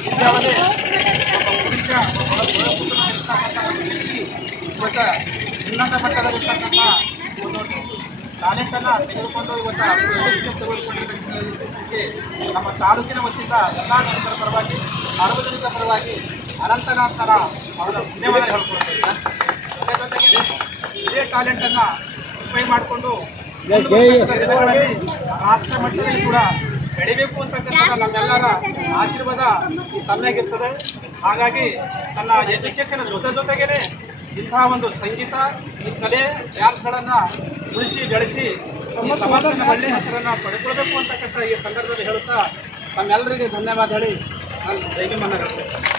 ವಿದ್ಯಾವಧಿ ಒಬ್ಬ ಪುರುಷ ಇವತ್ತು ಉನ್ನತ ಮಟ್ಟದಲ್ಲಿರ್ತಕ್ಕಂಥ ಒಂದು ಟ್ಯಾಲೆಂಟನ್ನು ತೆಗೆದುಕೊಂಡು ಇವತ್ತು ಪ್ರಶಸ್ತಿ ತೆಗೆದುಕೊಂಡಿದ್ದಕ್ಕೆ ನಮ್ಮ ತಾಲೂಕಿನ ವತಿಯಿಂದ ಎಲ್ಲ ಜನರ ಪರವಾಗಿ ಸಾರ್ವಜನಿಕರ ಪರವಾಗಿ ಅನಂತರ ಅವರ ಧನ್ಯವಾದ ಹೇಳ್ಕೊಳ್ತೇವೆ. ಜೊತೆಗೆ ಇದೇ ಟ್ಯಾಲೆಂಟನ್ನು ಉಪಯೋಗ ಮಾಡಿಕೊಂಡು ರಾಷ್ಟ್ರ ಮಟ್ಟದಲ್ಲಿ ಕೂಡ ಬೆಳಿಬೇಕು ಅಂತಕ್ಕಂಥ ನಮ್ಮೆಲ್ಲರ ಆಶೀರ್ವಾದ ತನ್ನಾಗಿರ್ತದೆ. ಹಾಗಾಗಿ ನನ್ನ ಎಜುಕೇಷನ್ ಜೊತೆಗೇನೆ ಇಂತಹ ಒಂದು ಸಂಗೀತ, ಈ ಕಲೆ, ಡ್ಯಾನ್ಸ್ಗಳನ್ನು ಉಳಿಸಿ ಬೆಳೆಸಿ ಈ ಸಮಾಜದ ಒಳ್ಳೆಯ ಹೆಸರನ್ನು ಪಡ್ಕೊಳ್ಬೇಕು ಅಂತಕ್ಕಂಥ ಈ ಸಂದರ್ಭದಲ್ಲಿ ಹೇಳುತ್ತಾ ತಮ್ಮೆಲ್ಲರಿಗೆ ಧನ್ಯವಾದ ಹೇಳಿ ನಾನು ದೈವಮನ್ನ ಹೇಳ್ತೇನೆ.